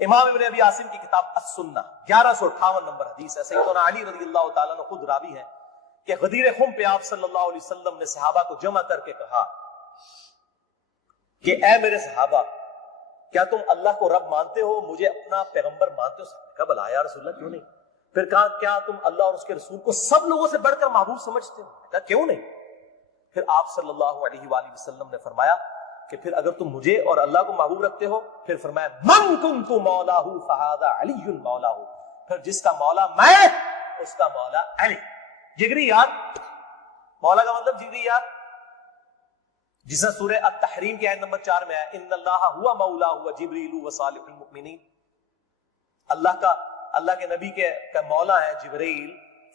امام ابن ابی عاصم کی کتاب السنہ 1158 نمبر حدیث ہے. سیدنا علی رضی اللہ تعالیٰ عنہ خود راوی ہیں کہ غدیر خم پہ آپ صلی اللہ علیہ وسلم نے صحابہ کو جمع کر کے کہا کہ اے میرے صحابہ، کیا تم اللہ کو رب مانتے ہو، مجھے اپنا پیغمبر مانتے ہو؟ صحابہ نے کہا بلا یا رسول اللہ، کیوں نہیں. پھر کہا کیا تم اللہ اور اس کے رسول کو سب لوگوں سے بڑھ کر محبوب سمجھتے ہو؟ کہا کیوں نہیں. پھر آپ صلی اللہ علیہ وآلہ وسلم نے فرمایا کہ پھر اگر تم مجھے اور اللہ کو محبوب رکھتے ہو، پھر فرمایا من کنت مولاہ فہذا علی مولاہ، پھر جس کا مولا میں اس کا مولا علی. جگری یار، مولا کا مطلب جگری یار، جس نے سورہ التحریم کی آیت نمبر 4 میں ہے ان اللہ ہوا مولا ہوا جبریل و صالح المؤمنین. اللہ کے نبی کا مولا ہے جبریل،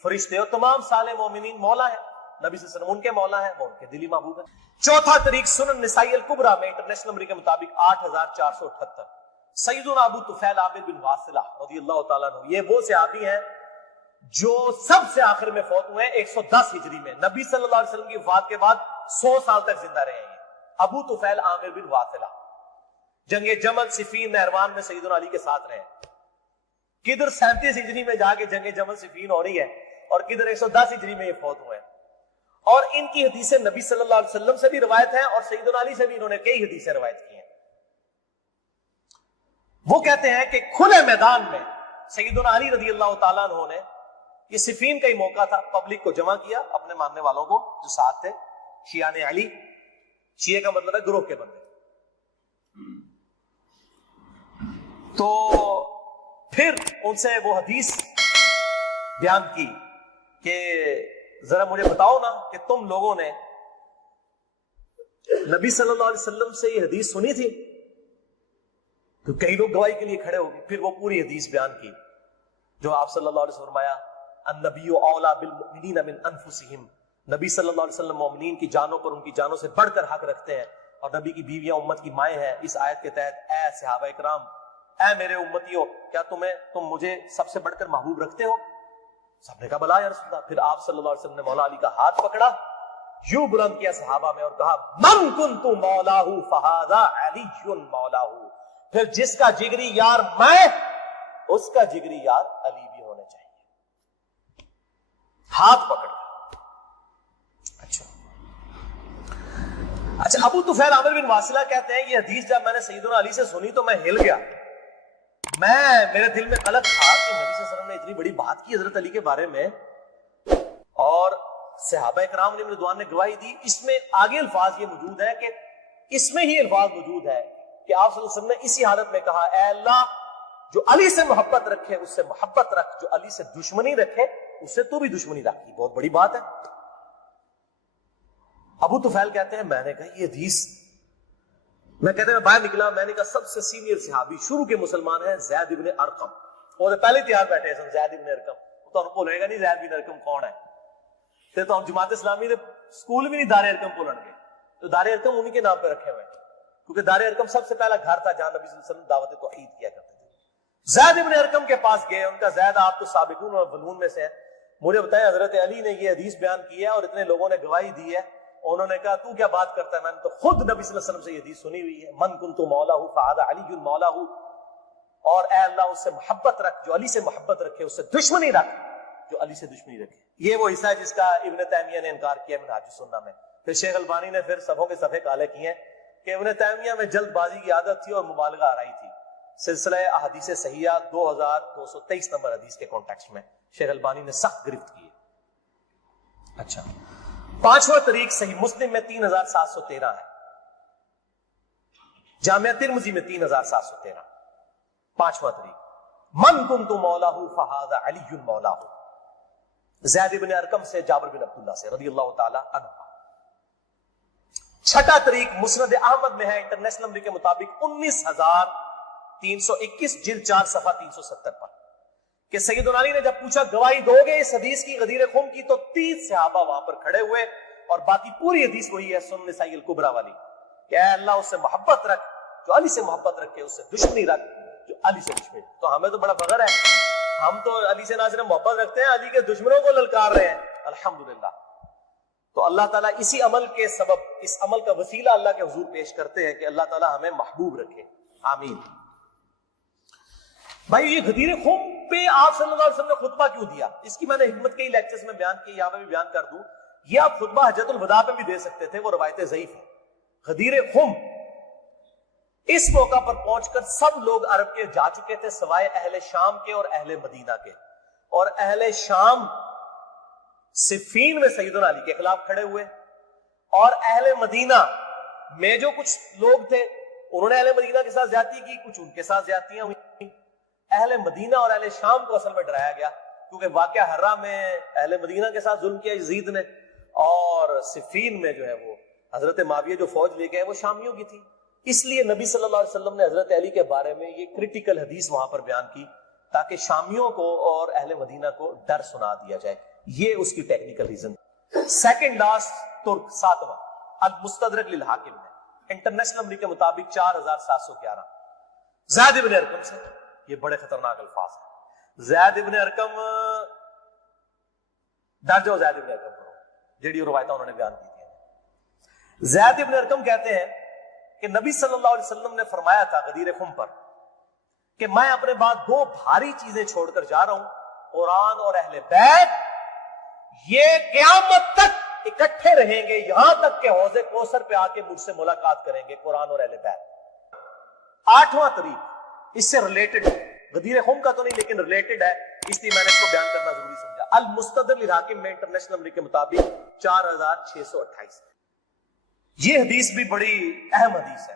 فرشتے اور تمام صالح مومنین مولا ہے. نبی صلی اللہ علیہ وسلم ان کے مولا ہے، وہ ان کے دلی محبوب ہے. چوتھا طریق سنن نسائی الکبریٰ میں انٹرنیشنل نمبر کے مطابق 8478 سیدنا ابو طفیل عامر بن واصلہ رضی اللہ تعالیٰ عنہ، یہ وہ صحابی ہیں جو سب سے آخر میں فوت ہوئے 110 ہجری میں. نبی صلی اللہ علیہ وسلم کی وفات کے بعد 100 سال تک زندہ رہے ہیں. ابو طفیل عامر بن واصلہ جنگ جمل صفین نہروان میں سیدنا علی کے ساتھ رہے. کدھر 37 ہجری میں جا کے جنگ جمل صفین ہو رہی ہے اور کدھر 110 ہجری میں یہ فوت ہوئے ہیں. اور ان کی حدیثیں نبی صلی اللہ علیہ وسلم سے بھی روایت ہیں اور سیدنا علی سے بھی انہوں نے کئی حدیثیں روایت کی ہیں. وہ کہتے ہیں کہ کھلے میدان میں سیدنا علی رضی اللہ تعالیٰ عنہ نے، یہ صفین کا ہی موقع تھا، پبلک کو جمع کیا، اپنے ماننے والوں کو جو ساتھ تھے، شیعان علی، شیعہ کا مطلب ہے گروہ کے بندے. تو پھر ان سے وہ حدیث بیان کی کہ ذرا مجھے بتاؤ نا کہ تم لوگوں نے نبی صلی اللہ علیہ وسلم سے یہ حدیث سنی تھی؟ تو کئی لوگ گواہی کے لیے کھڑے ہو گئے. پھر وہ پوری حدیث بیان کی جو آپ صلی اللہ علیہ وسلم فرمایا النبی اولا بالمؤمنین من انفسہم، نبی صلی اللہ علیہ وسلم مومنین کی جانوں پر ان کی جانوں سے بڑھ کر حق رکھتے ہیں، اور نبی کی بیویاں امت کی مائیں ہیں. اس آیت کے تحت اے صحابہ کرام، اے میرے امتیوں، کیا تم مجھے سب سے بڑھ کر محبوب رکھتے ہو؟ سب نے کہا بلا یا رسول اللہ. پھر آپ صلی اللہ علیہ وسلم نے مولا علی کا ہاتھ پکڑا، یوں بلند کیا صحابہ میں اور کہا من کنت مولاہ فہذا علی مولاہ، پھر جس کا جگری یار میں اس کا جگری یار علی بھی ہونا چاہیے. ہاتھ پکڑ کر. اچھا ابو طفیل عامر بن واصلہ کہتے ہیں یہ حدیث جب میں نے سیدنا علی سے سنی تو میں ہل گیا. میرے دل میں قلق تھا کہ نبی صلی اللہ علیہ وسلم نے اتنی بڑی بات کی حضرت علی کے بارے میں اور صحابہ کرام نے رضوان نے گواہی دی. اس میں آگے الفاظ یہ موجود ہے کہ اس میں ہی الفاظ موجود ہے کہ آپ صلی اللہ علیہ وسلم نے اسی حالت میں کہا اے اللہ جو علی سے محبت رکھے اس سے محبت رکھ، جو علی سے دشمنی رکھے اس سے تو بھی دشمنی رکھ. یہ بہت بڑی بات ہے. ابو طفیل کہتے ہیں میں نے کہا یہ حدیث، میں کہتے ہیں میں باہر نکلا، میں نے کہا سب سے سینئر صحابی شروع کے مسلمان ہیں زید ابن ارقم. وہ پہلے تیار بیٹھے ہیں زید ابن ارقم. تو بولے گا نہیں زید بن ارقم کون ہے، تو ہم جماعت اسلامی نے اسکول بھی نہیں دار ارقم بولن گے. تو دار ارقم انہی کے نام پہ رکھے ہوئے ہیں کیونکہ دار ارقم سب سے پہلا گھر تھا جہاں نبی صلی اللہ علیہ وسلم دعوت توحید کیا کرتے تھے. زید ابن ارقم کے پاس گئے، ان کا زید آپ تو سابقون اور اولون میں سے ہیں، مجھے بتائیں حضرت علی نے یہ حدیث بیان کی ہے اور اتنے لوگوں نے گواہی دی ہے. انہوں نے کہا تو کیا بات کرتا ہے، میں نے تو خود نبی صلی اللہ علیہ وسلم سے یہ حدیث سنی ہوئی ہے من کنت مولاہ فہذا علی مولاہ، اور اے اللہ اس سے محبت رکھ جو علی سے محبت رکھے، اس سے دشمنی رکھ جو علی سے دشمنی رکھے. یہ وہ حصہ ہے جس کا ابن تیمیہ نے انکار کیا منہاج السنہ میں. پھر شیخ البانی نے پھر صفوں کے صفحے کالے کیے ہیں کہ ابن تیمیہ میں جلد بازی کی عادت تھی اور مبالغہ آ رہی تھی. سلسلہ احادیث صحیحہ 2223 نمبر حدیث کے کانٹیکسٹ میں شیخ البانی نے سخت گرفت کی. اچھا پانچواں طریق صحیح مسلم میں 3713 ہے، جامعہ ترمذی میں 3713. پانچواں طریق من کنت مولاہ فہذا علی مولاہ، زید بن ارقم سے جابر بن عبداللہ سے رضی اللہ تعالی عنہ. چھٹا طریق مسند احمد میں ہے انٹرنیشنل نمبر کے مطابق 19321 جلد 4 صفحہ 370 پر کہ سیدنا علی نے جب پوچھا گواہی دو گے اس حدیث کی غدیر خم کی، تو 30 صحابہ وہاں پر کھڑے ہوئے اور باقی پوری حدیث وہی ہے سنن نسائی الکبریٰ والی کہ اے اللہ اس سے محبت رکھ جو علی سے محبت رکھے، اس سے دشمنی رکھ جو علی سے دشمنی. تو ہمیں تو بڑا فخر ہے، ہم تو علی سے نہ صرف محبت رکھتے ہیں، علی کے دشمنوں کو للکار رہے ہیں الحمدللہ. تو اللہ تعالیٰ اسی عمل کے سبب، اس عمل کا وسیلہ اللہ کے حضور پیش کرتے ہیں کہ اللہ تعالیٰ ہمیں محبوب رکھے. آمین. بھائی یہ غدیر خم پہ آپ صلی اللہ علیہ وسلم نے خطبہ کیوں دیا؟ اس کی میں نے حکمت کئی لیکچرز میں بیان کی، یہاں پہ بھی بیان کر دوں. یہ آپ خطبہ حجۃ الوداع پہ بھی دے سکتے تھے، وہ روایتیں ضعیف ہیں. غدیر خم اس موقع پر پہنچ کر سب لوگ عرب کے جا چکے تھے سوائے اہل شام کے اور اہل مدینہ کے. اور اہل شام صفین میں سیدنا علی کے خلاف کھڑے ہوئے، اور اہل مدینہ میں جو کچھ لوگ تھے انہوں نے اہل مدینہ کے ساتھ زیادتی کی، کچھ ان کے ساتھ زیادتیاں ہوئی. اہل مدینہ اور اہل شام کو اصل میں ڈرایا گیا، کیونکہ واقعہ ہرہ میں اہل مدینہ کے ساتھ ظلم کیا یزید نے، اور صفین میں جو ہے وہ حضرت معاویہ جو فوج لے گئے وہ شامیوں کی تھی. اس لیے نبی صلی اللہ علیہ وسلم نے حضرت علی کے بارے میں یہ کرٹیکل حدیث وہاں پر بیان کی تاکہ شامیوں کو اور اہل مدینہ کو ڈر سنا دیا جائے. یہ اس کی ٹیکنیکل ریزن. سیکنڈ لاسٹ ترک، ساتواں المستدرک للحاکم میں انٹرنیشنل نمبر کے مطابق 4711 زید ابن ارقم سے. یہ بڑے خطرناک الفاظ ہیں. زید ابن ارقم، ڈر جاؤ زید ابن ارقم کرو، جیڑی روایتیں انہوں نے بیان کی تھی. زید ابن ارقم کہتے ہیں کہ نبی صلی اللہ علیہ وسلم نے فرمایا تھا غدیر خم پر کہ میں اپنے بعد دو بھاری چیزیں چھوڑ کر جا رہا ہوں، قرآن اور اہل بیت. یہ قیامت تک اکٹھے رہیں گے یہاں تک کہ حوض کوثر پہ آ کے مجھ سے ملاقات کریں گے، قرآن اور اہل بیت. آٹھواں طریق اس سے ریلیٹڈ، غدیر خم کا تو نہیں لیکن ریلیٹڈ ہے، اس لیے میں نے اس کو بیان کرنا ضروری سمجھا. المستدرک للحاکم میں انٹرنیشنل نمبر کے مطابق 4628. یہ حدیث بھی بڑی اہم حدیث ہے.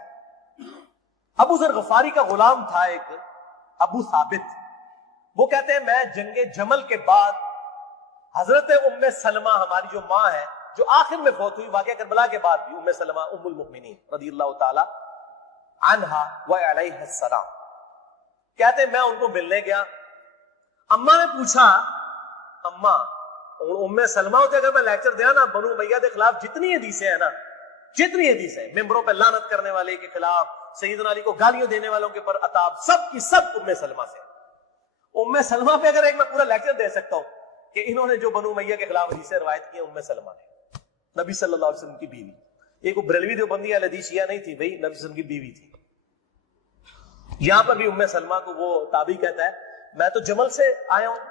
ابو ذر غفاری کا غلام تھا ایک ابو ثابت، وہ کہتے ہیں میں جنگ جمل کے بعد حضرت ام سلمہ ہماری جو ماں ہے جو آخر میں فوت ہوئی واقعہ کربلا کے بعد بھی، ام سلمہ ام المؤمنین رضی اللہ تعالی عنہا و علیہ السلام، کہتے ہیں میں ان کو ملنے گیا. اماں نے پوچھا، اماں ام سلمہ ہوتے اگر میں لیکچر دیا نا بنو امیہ کے خلاف جتنی حدیثیں ہیں نا، جتنی حدیث ہے ممبروں پہ لعنت کرنے والے کے خلاف، سیدنا علی کو گالیاں دینے والوں کے پر عتاب، سب کی سب ام سلمہ سے. ام سلمہ پہ اگر ایک میں پورا لیکچر دے سکتا ہوں کہ انہوں نے جو بنو امیہ کے خلاف حدیثیں روایت کی ام سلمہ نے، نبی صلی اللہ علیہ وسلم کی بیوی. ایک بریلوی دیوبندی اہل حدیث شیعہ نہیں تھی بھائی، نبی صلی اللہ علیہ وسلم کی بیوی تھی. یہاں پر بھی ام سلمہ کو وہ تابعی کہتا ہے میں تو جمل سے آیا ہوں.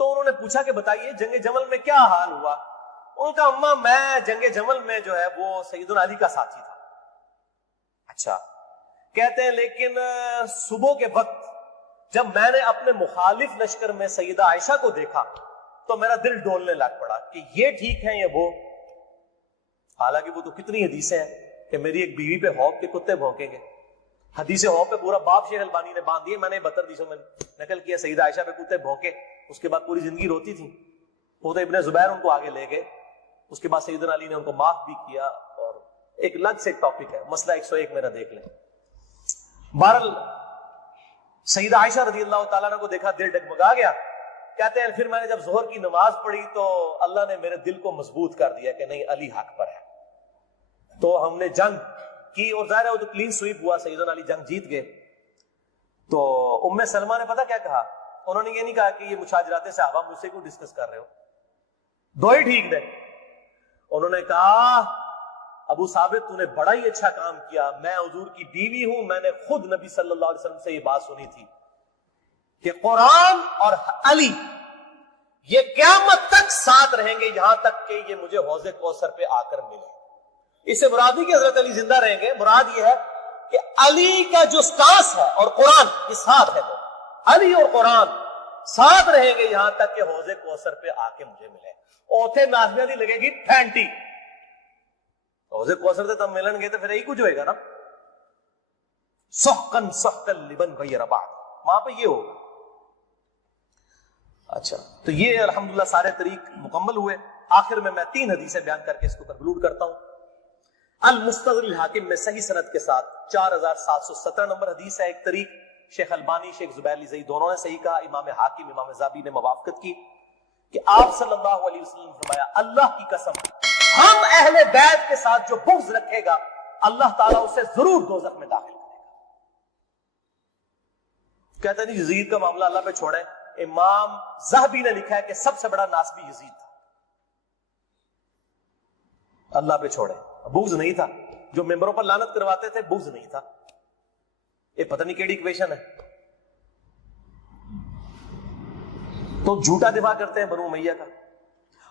تو انہوں نے پوچھا کہ بتائیے جنگ جمل میں کیا حال ہوا؟ ان کا اماں میں جنگ جمل میں جو ہے وہ سیدنا علی کا ساتھی تھا. اچھا، کہتے ہیں لیکن صبح کے وقت جب میں نے اپنے مخالف لشکر میں سیدہ عائشہ کو دیکھا تو میرا دل ڈولنے لگ پڑا کہ یہ ٹھیک ہے یہ وہ. حالانکہ وہ تو کتنی حدیثیں ہیں کہ میری ایک بیوی پہ خوف کے کتے بھونکیں گے. حدیث خوف پہ پورا باب شیخ البانی نے باندھ دیے، میں نے 72 حدیثوں میں نقل کیا. سیدہ عائشہ پہ کتے بھونکے، اس کے بعد پوری زندگی روتی تھی. وہ تو ابن زبیر ان کو آگے لے گئے، اس کے بعد سیدنا علی نے ان کو معاف بھی کیا. اور ایک الگ سے ایک ٹاپک ہے، مسئلہ 101 میرا دیکھ لیں. بہرحال سیدہ عائشہ رضی اللہ تعالیٰ کو دیکھا دل ڈگمگا گیا. کہتے ہیں پھر میں نے جب ظہر کی نماز پڑھی تو اللہ نے میرے دل کو مضبوط کر دیا کہ نہیں علی حق پر ہے. تو ہم نے جنگ کی اور ظاہر ہے وہ تو کلین سویپ ہوا، سیدنا علی جنگ جیت گئے. تو ام سلمہ نے پتہ کیا کہا؟ انہوں نے یہ نہیں کہا کہ یہ مشاجرات صحابہ مجھ سے کیوں ڈسکس کر رہے ہو، دو ہی ٹھیک نے. انہوں نے کہا ابو ثابت تو نے بڑا ہی اچھا کام کیا، میں حضور کی بیوی ہوں، میں نے خود نبی صلی اللہ علیہ وسلم سے یہ بات سنی تھی کہ قرآن اور علی یہ قیامت تک ساتھ رہیں گے یہاں تک کہ یہ مجھے حوض کوثر پہ آ کر ملے. اس سے مراد نہیں کہ حضرت علی زندہ رہیں گے، مراد یہ ہے کہ علی کا جو سٹانس ہے اور قرآن کے ساتھ ہے، تو علی اور قرآن ساتھ رہیں گے یہاں تک کہ حوض کوثر پہ آ کے مجھے ملے. اوتھے نازمیہ دی لگے گی پھینٹی، حوض کوثر سے تب ملن گے تو پھر یہی کچھ ہوئے گا نا، سحقن سحقن لمن غیر بعد، وہاں پہ یہ ہوگا. اچھا، تو یہ الحمدللہ سارے طریق مکمل ہوئے. آخر میں 3 حدیثیں بیان کر کے اس کو کنکلوڈ کرتا ہوں. المستدرک للحاکم میں صحیح سند کے ساتھ 4717 نمبر حدیث ہے ایک طریق. شیخ البانی، شیخ زبیر علی زئی دونوں نے صحیح کہا. امام حاکم، امام ذابی نے موافقت کی کہ آپ صلی اللہ علیہ وسلم نے فرمایا اللہ کی قسم ہم اہل بیت کے ساتھ جو بغض رکھے گا اللہ تعالیٰ اسے ضرور دوزخ میں داخل کرے گا. کہتے ہیں یزید کا معاملہ اللہ پہ چھوڑیں. امام ذہبی نے لکھا ہے کہ سب سے بڑا ناسبی یزید تھا، اللہ پہ چھوڑیں. بغض نہیں تھا، جو ممبروں پر لعنت کرواتے تھے بغض نہیں تھا. یہ پتہ نہیں کیڑی ایکویشن ہے. تو جھوٹا دفاع کرتے ہیں بنو امیہ کا.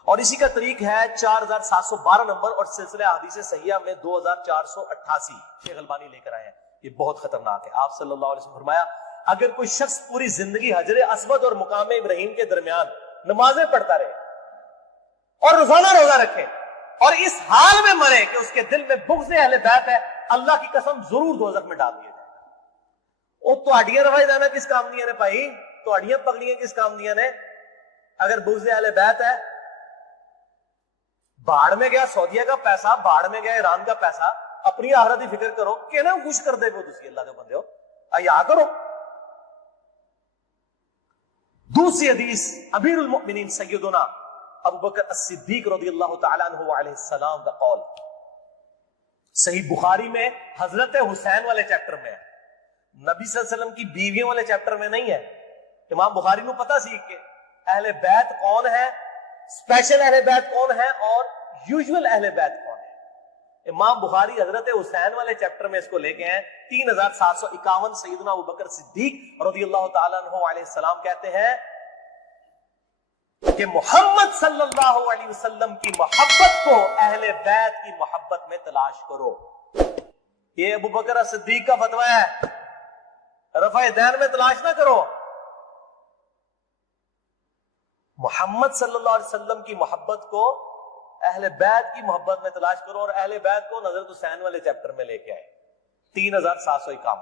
اور اسی کا طریق ہے 4712 نمبر اور سلسلہ حدیث صحیحہ میں 2488 شیخ البانی لے کر آئے ہیں. یہ بہت خطرناک ہے. آپ صلی اللہ علیہ وسلم فرمایا اگر کوئی شخص پوری زندگی حجر اسود اور مقام ابراہیم کے درمیان نمازیں پڑھتا رہے اور روزانہ روزہ رکھے اور اس حال میں مرے کہ اس کے دل میں بغض اہل بیت ہے, اللہ کی قسم ضرور دوزخ میں ڈال دیا جائے گا. وہ تو ہڈیاں روائی دینا کس کام دیا نے بھائی, تو ہڈیاں پکڑیاں کس کام دیا نے؟ اگر بغض اہل بیت ہے, باڑ میں گیا سعودیہ کا پیسہ, باڑ میں گیا ایران کا پیسہ, اپنی آخرت کی فکر کرو کہ نا خوش کر دے گو تسی اللہ کے بندے ہو, آیا کرو. دوسری حدیث امیر المؤمنین سیدنا ابو بکر الصدیق رضی اللہ تعالیٰ عنہ علیہ السلام کا قول صحیح بخاری میں حضرت حسین والے چیپٹر میں ہے, نبی صلی اللہ علیہ وسلم کی بیویوں والے چیپٹر میں نہیں ہے. امام بخاری کو پتا سیکھ کے اہل بیت کون ہے, اسپیشل اہل بیت کون ہے اور یوزول اہل بیت کون ہے. امام بخاری حضرت حسین والے چیپٹر میں اس کو لے کے ہیں 3751. سیدنا ابو بکر صدیق رضی اللہ تعالیٰ عنہ علیہ السلام کہتے ہیں کہ محمد صلی اللہ علیہ وسلم کی محبت کو اہل بیت کی محبت میں تلاش کرو. یہ ابو بکر صدیق کا فتویٰ ہے, رفع دین میں تلاش نہ کرو. محمد صلی اللہ علیہ وسلم کی محبت کو اہل بیت کی محبت میں تلاش کرو, اور اہل بیت کو حضرت حسین والے چیپٹر میں لے کے آئے 3751.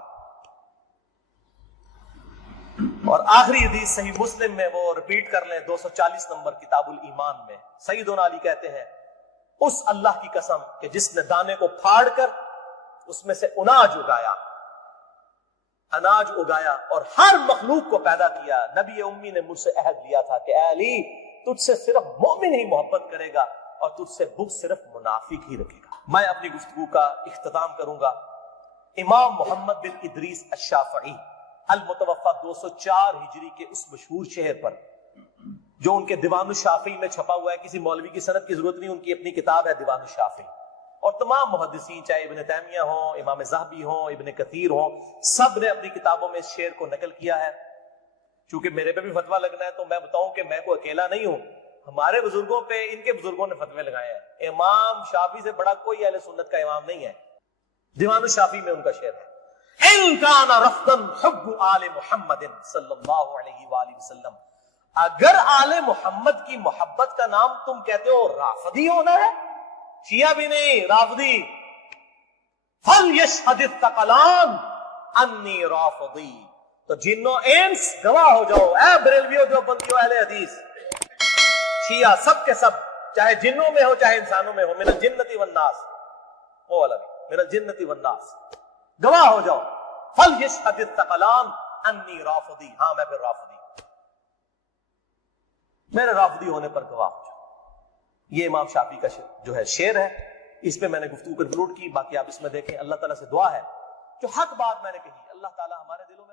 اور آخری حدیث صحیح مسلم میں, وہ ریپیٹ کر لیں, 240 نمبر کتاب الایمان میں سیدنا علی کہتے ہیں اس اللہ کی قسم کہ جس نے دانے کو پھاڑ کر اس میں سے اناج اگایا اور ہر مخلوق کو پیدا کیا, نبی امی نے مجھ سے عہد لیا تھا کہ اے علی تجھ سے صرف مومن ہی محبت کرے گا اور تجھ سے بغض صرف منافق ہی رکھے گا. میں اپنی گفتگو کا اختتام کروں گا امام محمد بن ادریس الشافعی المتوفى 204 ہجری کے اس مشہور شہر پر جو ان کے دیوان الشافعی میں چھپا ہوا ہے. کسی مولوی کی سند کی ضرورت نہیں, ان کی اپنی کتاب ہے دیوان الشافعی. اور تمام محدثین چاہے ابن تیمیہ ہوں, امام ذہبی ہوں, ابن کثیر ہوں, سب نے اپنی کتابوں میں اس شعر کو نقل کیا ہے. چونکہ میرے پہ بھی فتویٰ لگنا ہے تو میں بتاؤں کہ میں کوئی اکیلا نہیں ہوں, ہمارے بزرگوں پہ ان کے بزرگوں نے فتوے لگائے ہیں. امام شافعی سے بڑا کوئی اہل سنت کا امام نہیں ہے. دیوان الشافعی میں ان کا شعر ہے ان کان رفضا حب آل محمد صلی اللہ علیہ وآلہ وسلم, اگر آل محمد کی محبت کا نام تم کہتے ہو رافضی ہونا ہے, شیعہ بھی نہیں رافضی, فلیشہد الثقلان انی رافضی, تو جنوں انس گواہ ہو جاؤ, اے بریلویو دیوبندیو اہل حدیث شیعہ سب کے سب, چاہے جنوں میں ہو چاہے انسانوں میں ہو, من الجنت والناس, وہ والا بھی من الجنت والناس, گواہ ہو جاؤ فلیشہد الثقلان انی رافضی, ہاں میں پھر رافضی, میرے رافضی ہونے پر گواہ ہو جاؤ. یہ امام شافعی کا جو ہے شعر ہے, اس پہ میں نے گفتگو کنکلوڈ کی. باقی آپ اس میں دیکھیں. اللہ تعالیٰ سے دعا ہے جو حق بات میں نے کہی اللہ تعالیٰ ہمارے دلوں